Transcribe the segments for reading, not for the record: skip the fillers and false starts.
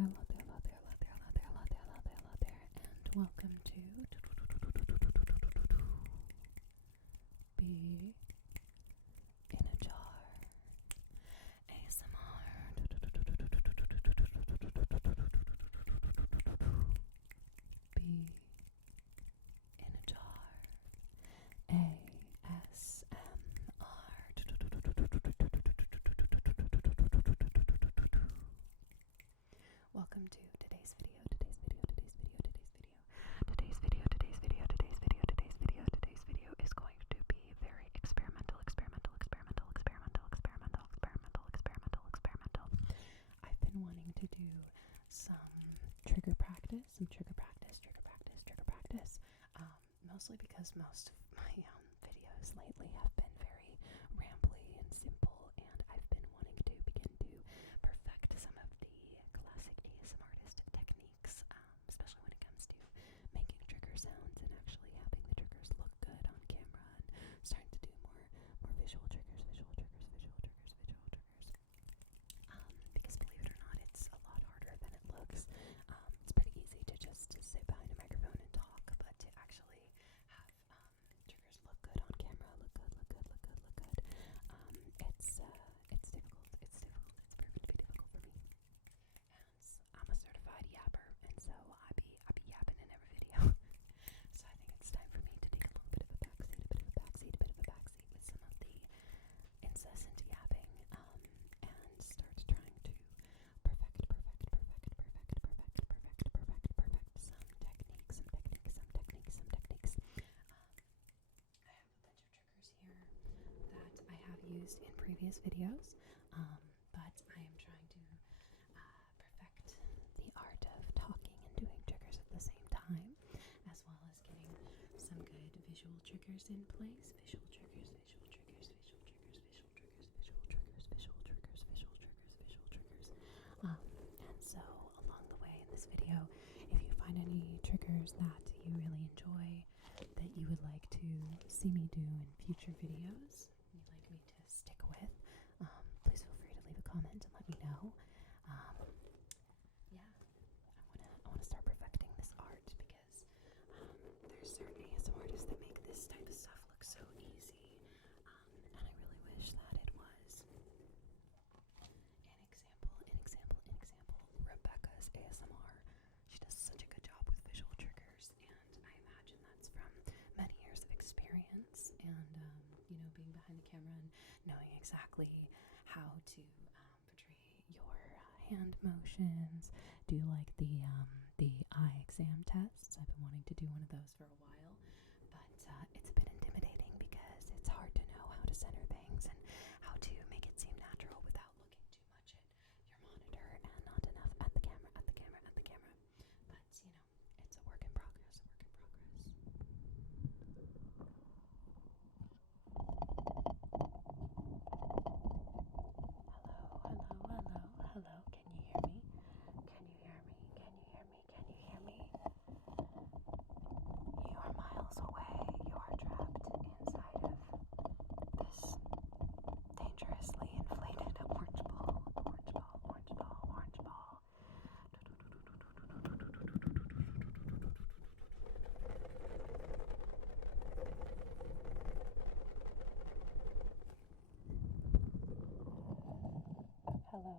and welcome to Be in a Jar ASMR. Be in a Jar ASMR. Welcome to today's video is going to be very experimental. I've been wanting to do some trigger practice, mostly because most of my videos lately have been very rambly and simple, and I've been wanting to begin to perfect some of the classic ASMR artist techniques, especially when it comes to making trigger sounds and actually having the triggers look good on camera, and starting to do more visual triggers. Because believe it or not, it's a lot harder than it looks. It's pretty easy to just sit behind a microphone and talk, but to actually have triggers look good on camera, look good. It's difficult. It's proven to be difficult for me. And I'm a certified yapper, and so I be yapping in every video. So I think it's time for me to take a little bit of a backseat with some of the incessant yapping, and start trying to perfect some techniques. I have a bunch of triggers here that I have used in previous videos, but I am trying to perfect the art of talking and doing triggers at the same time, as well as getting some good visual triggers in place. Visual triggers. And so along the way in this video, if you find any triggers that you really enjoy, that you would like to see me do in future videos, you'd like me to stick with, please feel free to leave a comment and let me know. I want to start perfecting this art, because there's certain ASMR artists that make this type of stuff look so easy, and I really wish that it was. An example, Rebecca's ASMR. She does such a good job with visual triggers, and I imagine that's from many years of experience and being behind the camera and knowing exactly how to portray your hand motions. Do like the eye exam tests. I've been wanting to do one of those for a while, but it's a bit intimidating because it's hard to know how to center things and how to make it seem natural without looking too much at your monitor and not enough at the camera. But it's a work in progress. Hello, can you hear me? You are miles away. You are trapped inside of this dangerously inflated orange ball. Hello,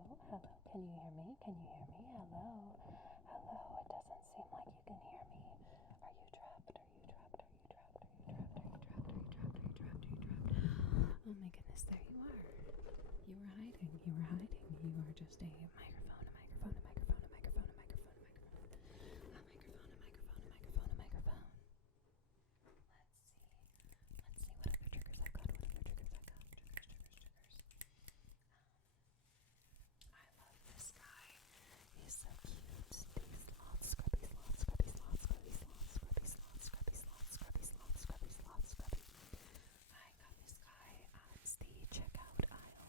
can you hear me? Hello, it doesn't seem like you can hear me. Are you trapped? Oh my goodness, there you are. You were hiding. You are just a microphone. Let's see what other triggers I've got. I love this guy. He's so cute. These scrubby. I got this guy at the checkout aisle.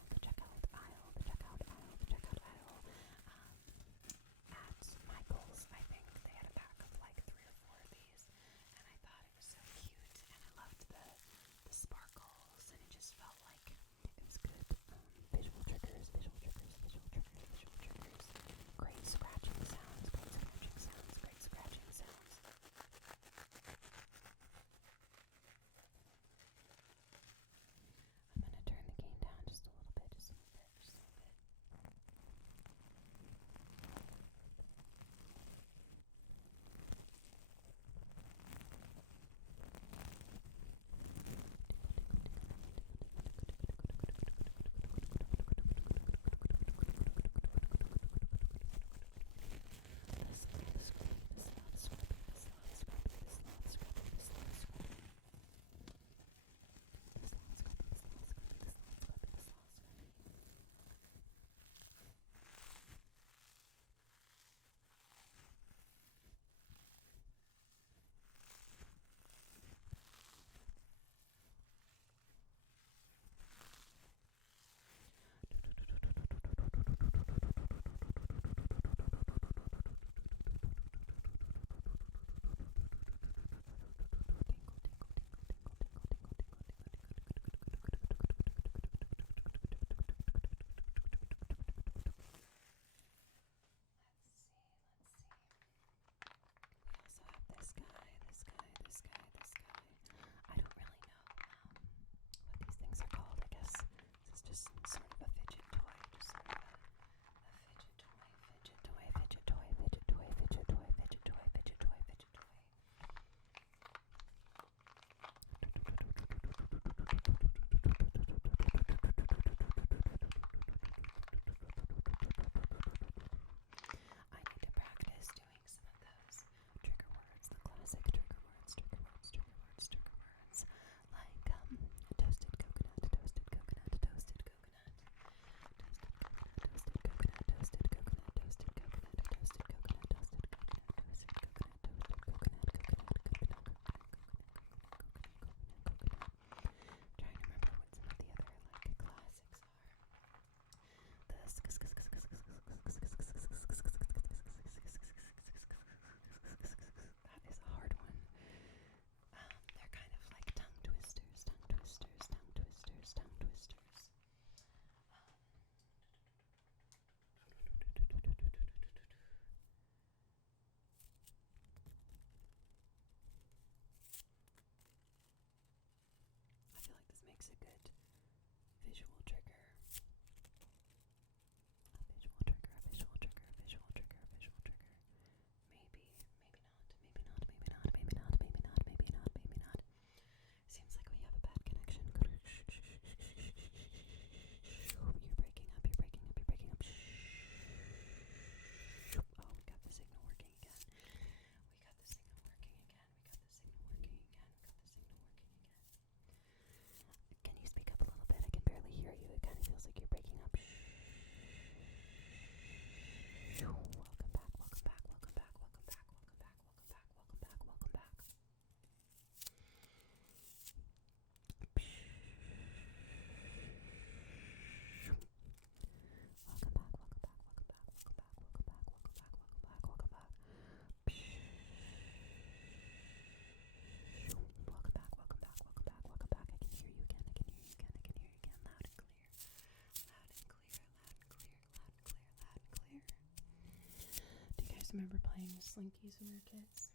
buying slinkies when we were kids.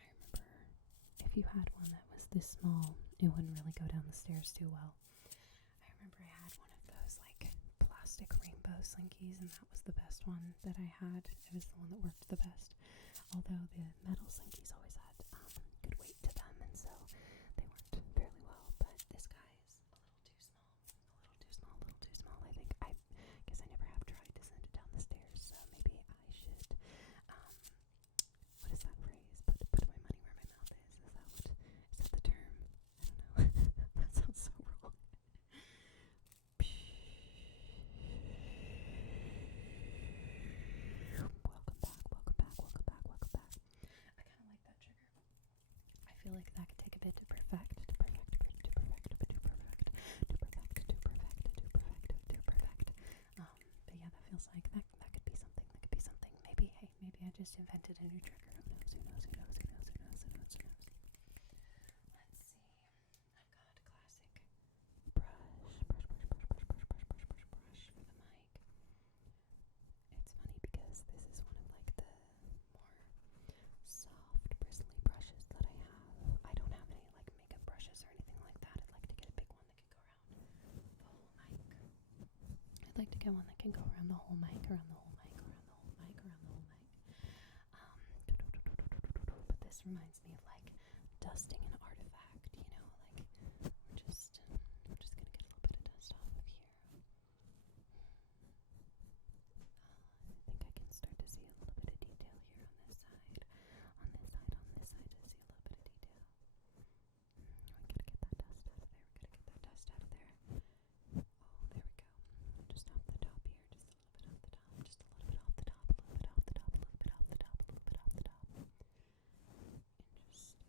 I remember if you had one that was this small, it wouldn't really go down the stairs too well. I remember I had one of those like plastic rainbow slinkies, and that was the best one that I had. It was the one that worked the best. Although the metal slinkies always had good weight to them, and so they worked fairly well. But this guy is a little too small. A little too small. I think. I guess I never have tried to send it down the stairs, so maybe I should. What is that phrase? Put my money where my mouth is. Is that the term? I don't know. That sounds so wrong. Welcome back. I kind of like that trigger. I feel like that could take a bit to perfect. But yeah, that feels like that could be something. Maybe I just invented a new trigger. Who knows? Let's see. I've got a classic brush for the mic. It's funny because this is one of like the more soft, bristly brushes that I have. I don't have any like makeup brushes or anything like that. I'd like to get a big one that can go around the whole mic. I'd like to get one that can go around the whole mic. But this reminds me of like dusting an artifact, you know, like I'm just gonna get a little bit of dust off of here. I think I can start to see a little bit of detail here on this side. On this side, to see a little bit of detail. We gotta get that dust out of there. Oh, there we go. Just off the top here, just a little bit off the top, just a little bit off the top, a little bit off the top, a little bit off the top, a little bit off the top. Interesting.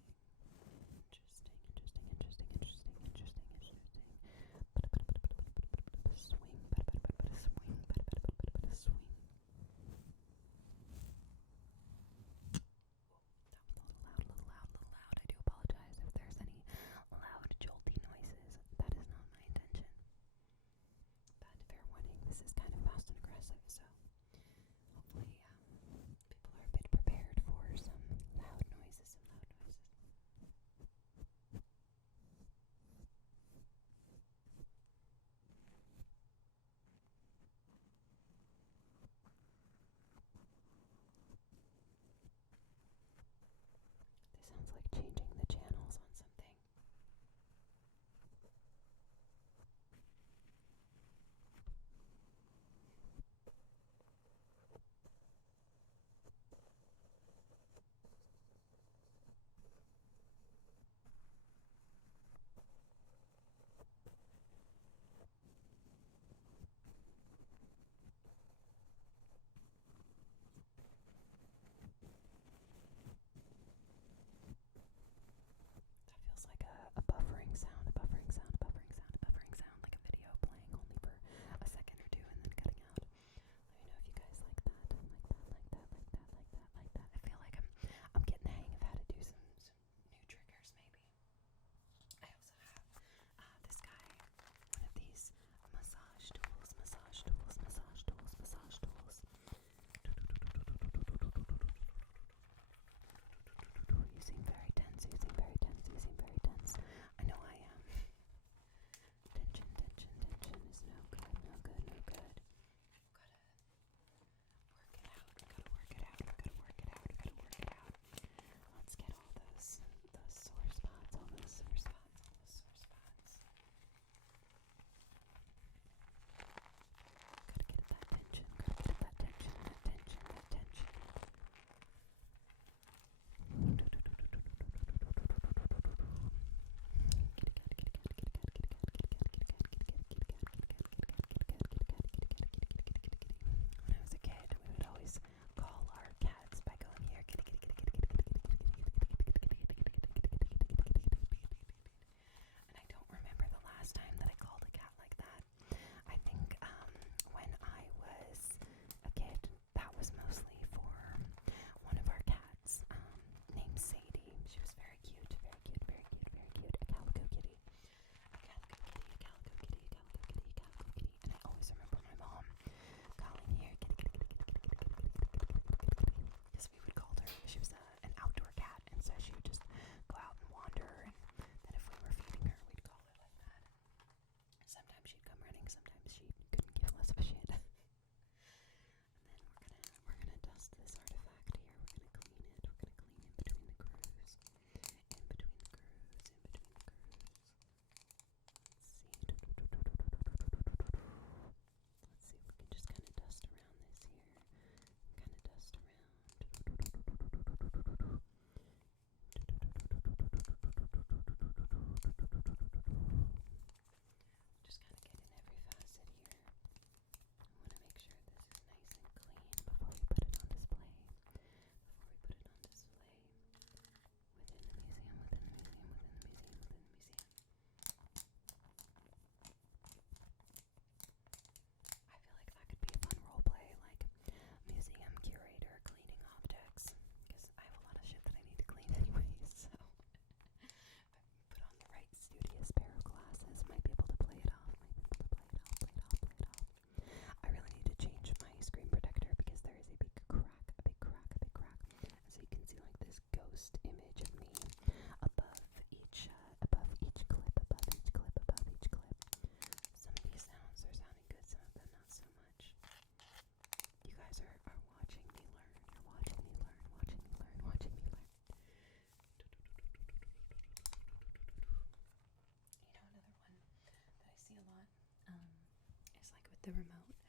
the remote,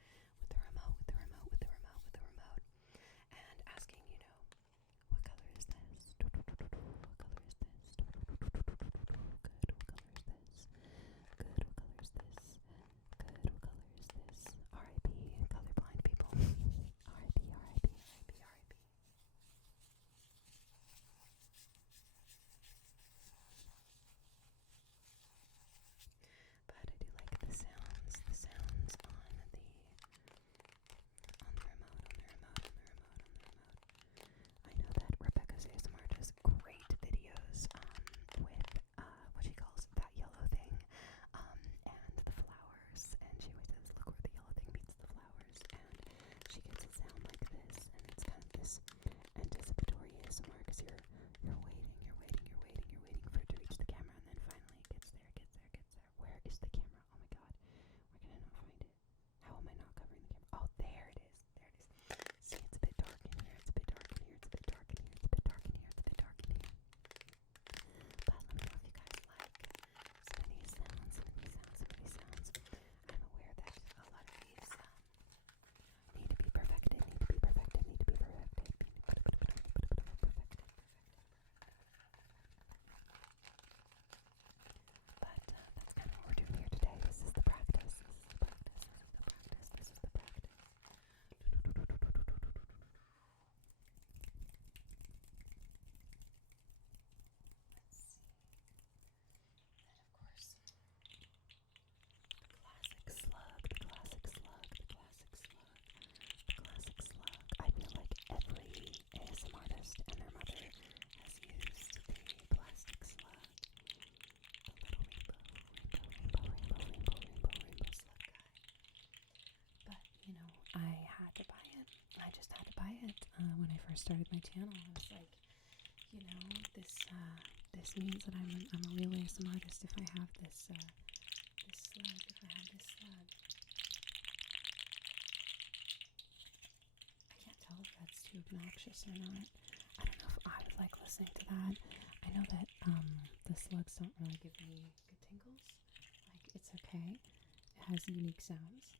and asking, you know, what color is this? What color is this? Good. What color is this? Good. What color is this? Good. What color is this? R.I.P. colorblind people. R.I.P. R.I.P. R.I.P. R.I.P. But I do like the sounds on the remote. I know that Rebecca's ASMR does great videos with what she calls that yellow thing, and the flowers, and she always says, look where the yellow thing meets the flowers, and she gets a sound like this, and it's kind of this anticipatory ASMR, because you're waiting for it to reach the camera, and then finally it gets there. Where is the camera? Oh my god, why can I not find it? How am I not covering the camera? Oh, there it is. See, it's a bit dark in here. But let me know if you guys like some of these sounds. I'm aware that a lot of these need to be perfected. But that's kind of what we're doing here today. This is the practice. Let's see. That, of course, the classic slug. I feel like every ASMR artist and their mother has used the plastic slug. The little rainbow slug guy. But, you know, I had to buy it. I just had to buy it when I first started my channel. I was like, you know, this means that I'm a real ASMR artist if I have this slug. I can't tell if that's too obnoxious or not. I don't know if I would like listening to that. I know that the slugs don't really give me good tingles. Like, it's okay. It has unique sounds.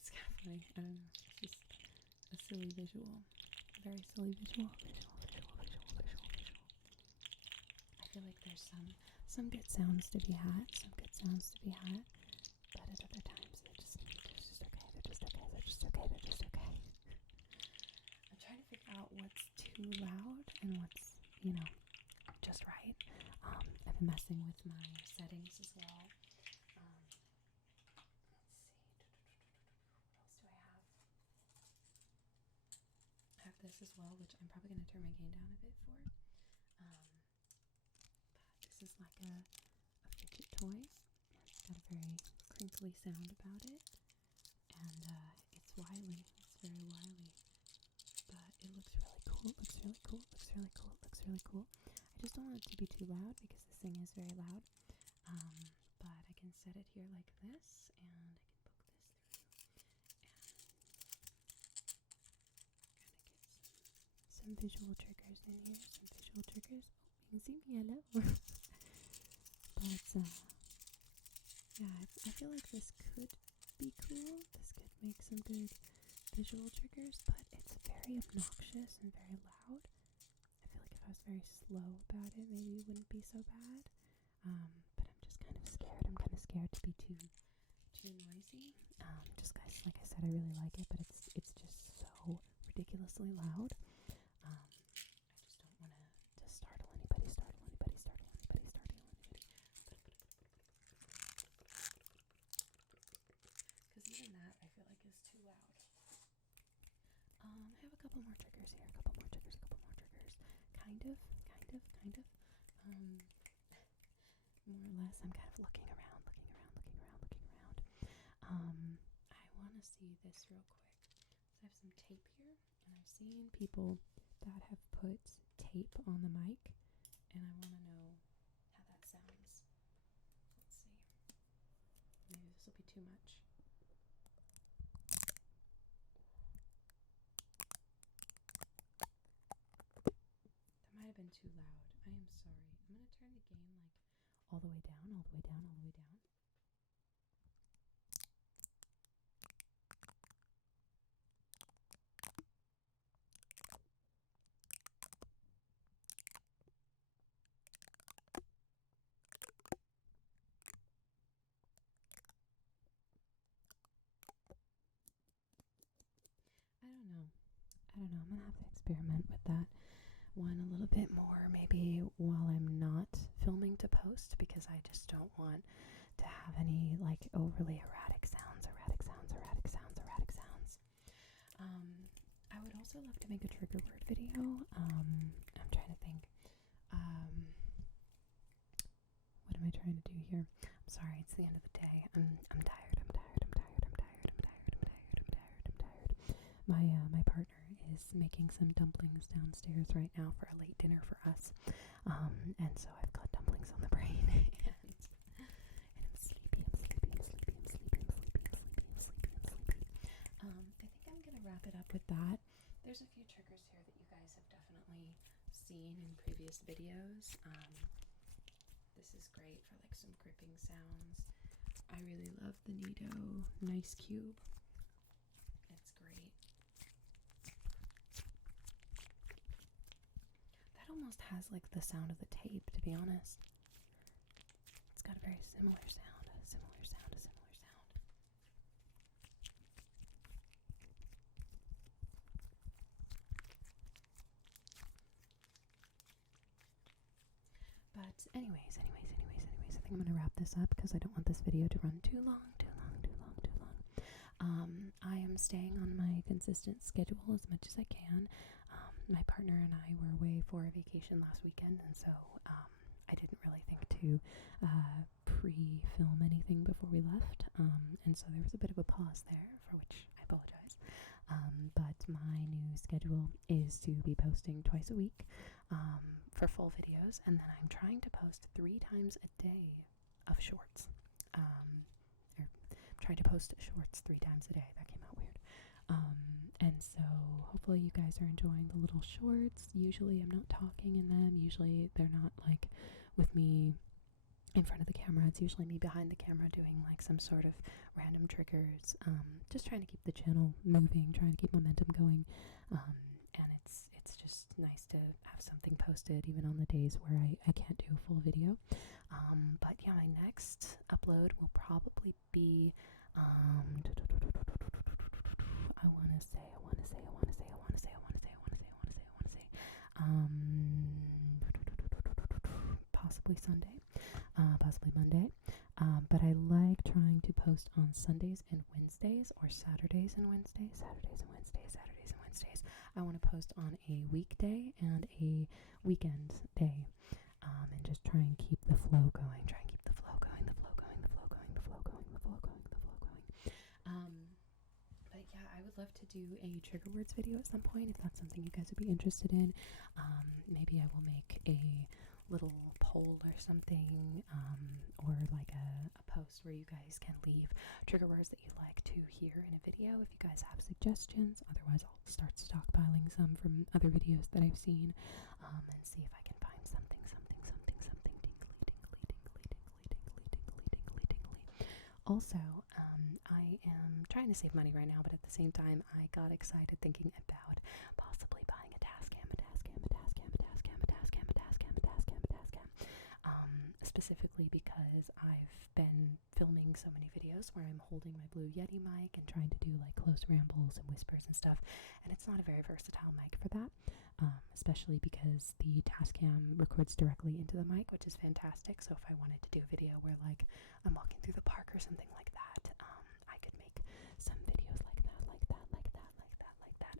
It's kind of funny. I don't know. It's just a silly visual. Very silly visual. I feel like there's some good sounds to be had. But at other times they're just okay. I'm trying to figure out what's too loud and what's, you know, just right. I've been messing with my settings as well. Let's see. What else do I have? I have this as well, which I'm probably going to turn my gain down a bit for. This is like a fidget toy. It's got a very crinkly sound about it, and it's wily. It's very wily, but it looks really cool. I just don't want it to be too loud because this thing is very loud. But I can set it here like this, and I can poke this through, and get some visual triggers in here. Oh, you can see me. Hello. But yeah, I feel like this could be cool. This could make some good visual triggers, but it's very obnoxious and very loud. I feel like if I was very slow about it, maybe it wouldn't be so bad. But I'm just kind of scared. I'm kind of scared to be too noisy. Just guys, like I said, I really like it, but it's just so ridiculously loud. I just don't want to startle anybody. Because even that, I feel like is too loud. I have a couple more triggers here. Kind of. More or less, I'm kind of looking around. I want to see this real quick. So I have some tape here, and I've seen people that have put tape on the mic, and I want to know how that sounds. Let's see. Maybe this will be too much. too loud. I am sorry. I'm gonna turn the gain like all the way down, all the way down, all the way down. I don't know. I'm gonna have to experiment with that one a little bit more, maybe while I'm not filming to post, because I just don't want to have any like overly erratic sounds, erratic sounds, erratic sounds, erratic sounds. I would also love to make a trigger word video. I'm trying to think. What am I trying to do here? I'm sorry, it's the end of the day. I'm tired. I'm tired. I'm tired. I'm tired. I'm tired. I'm tired. I'm tired. I'm tired. My partner is making some dumplings downstairs right now for a late dinner for us. And so I've got dumplings on the brain and I'm sleepy. I'm sleepy. I'm sleepy. I'm sleepy. I'm sleepy. I'm sleepy. I'm sleepy. I'm sleepy. I think I'm gonna wrap it up with that. There's a few triggers here that you guys have definitely seen in previous videos. This is great for like some gripping sounds. I really love the Nido Nice Cube. It's great. That almost has like the sound of the tape, to be honest. It's got a very similar sound, a similar sound, a similar sound. But anyways, I think I'm gonna wrap this up because I don't want this video to run too long. I am staying on my consistent schedule as much as I can. My partner and I were away for a vacation last weekend, and so I didn't really think to pre-film anything before we left, and so there was a bit of a pause there, for which I apologize. But my new schedule is to be posting twice a week for full videos, and then I'm trying to post 3 times a day of shorts. Or trying to post shorts 3 times a day. That came out weird. And so hopefully you guys are enjoying the little shorts. Usually I'm not talking in them. Usually they're not like with me in front of the camera. It's usually me behind the camera doing like some sort of random triggers. Just trying to keep the channel moving, trying to keep momentum going. And it's just nice to have something posted even on the days where I can't do a full video. But yeah, my next upload will probably be possibly Sunday, possibly Monday. But I like trying to post on Sundays and Wednesdays, or Saturdays and Wednesdays. I want to post on a weekday and a weekend day, and just try and keep the flow going. But yeah, I would love to do a trigger words video at some point if that's something you guys would be interested in. Maybe I will make a little poll or something, or like a post where you guys can leave trigger words that you'd like to hear in a video if you guys have suggestions. Otherwise, I'll start stockpiling some from other videos that I've seen, and see if I can find something tingly. Also, I am trying to save money right now, but at the same time, I got excited thinking about possibly buying a Tascam. Specifically because I've been filming so many videos where I'm holding my Blue Yeti mic and trying to do like close rambles and whispers and stuff, and it's not a very versatile mic for that, especially because the Tascam records directly into the mic, which is fantastic. So if I wanted to do a video where like I'm walking through the park or something like that, I could make some videos like that.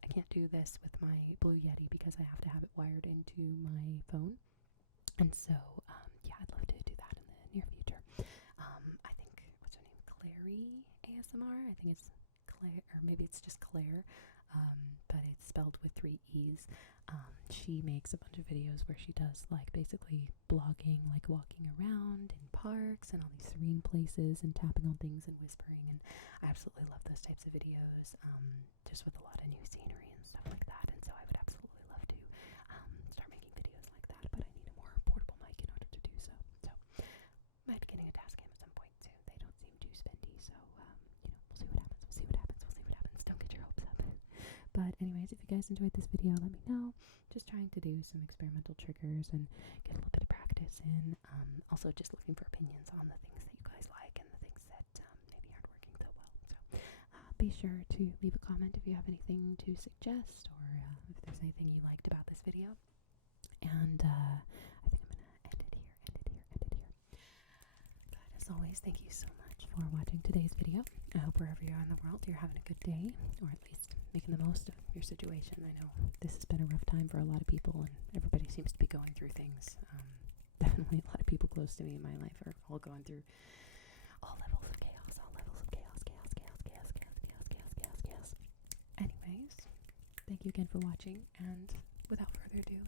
I can't do this with my Blue Yeti because I have to have it wired into my phone. And so, yeah, I'd love to do that in the near future. I think, what's her name? Clary ASMR? I think it's Claire, or maybe it's just Claire, but it's spelled with 3 E's. She makes a bunch of videos where she does, like, basically blogging, like walking around in parks and all these serene places and tapping on things and whispering, and I absolutely love those types of videos, just with a lot of new scenery and stuff like that, and so I would absolutely love to start making videos like that. But So, we'll see what happens. We'll see what happens. We'll see what happens. Don't get your hopes up. But anyways, if you guys enjoyed this video, let me know. Just trying to do some experimental triggers and get a little bit of practice in. Also just looking for opinions on the things that you guys like and the things that maybe aren't working so well. So be sure to leave a comment if you have anything to suggest, or if there's anything you liked about this video. And I think I'm gonna end it here. But as always, thank you so much for watching today's video. I hope wherever you are in the world, you're having a good day, or at least making the most of your situation. I know this has been a rough time for a lot of people, and everybody seems to be going through things. Definitely a lot of people close to me in my life are all going through all levels of chaos, chaos. Anyways, thank you again for watching, and without further ado,